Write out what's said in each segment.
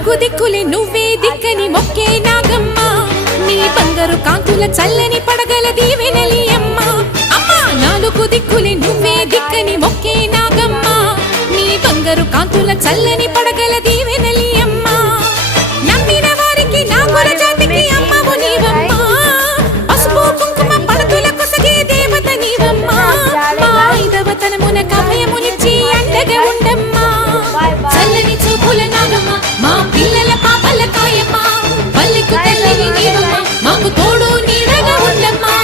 నాలుగు దిక్కులే నువ్వే దిక్కని మొక్కే నాగమ్మ నీ బంగారు కాంతుల చల్లని పడగల దీవెనలి అమ్మ అమ్మా నాలుగు దిక్కులే నువ్వే దిక్కని మొక్కే నాగమ్మ నీ బంగారు కాంతుల చల్లని పడగల దీవెనలి అమ్మ నమ్మిన వారికి నాగుల జాతికి అమ్మవు నీవమ్మ పసుపు కుంకుమ పడతుల కొసగే దేవత నీవమ్మ మా ఐదవతనమున కభయమునిచ్చి అండగా ఉండమ్మా చల్లని చూపుల నాగమ్మ మా పిల్లల పాపల కాయమ్మ పల్లెకు తల్లివి నీవమ్మ మాకు తోడు నీడగా ఉండమ్మా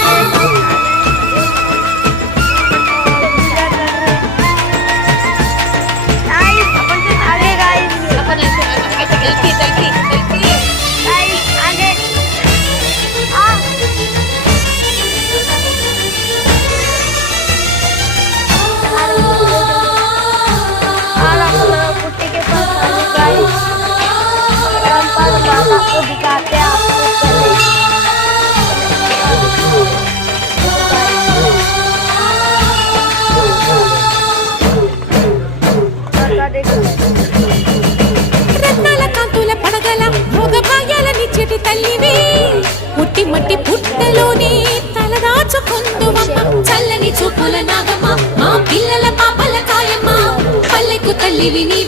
आपको दिखाते हैं రత్నాల కాంతుల పడగల భోగ భాగ్యాలనిచ్చేటి తల్లివి పుట్టి మట్టి పుట్టలోనే తలదాచుకుందువమ్మ చల్లని చూపుల నాగమ్మ మా పిల్లల పాపల కాయమ్మ పల్లెకు తల్లివి నీ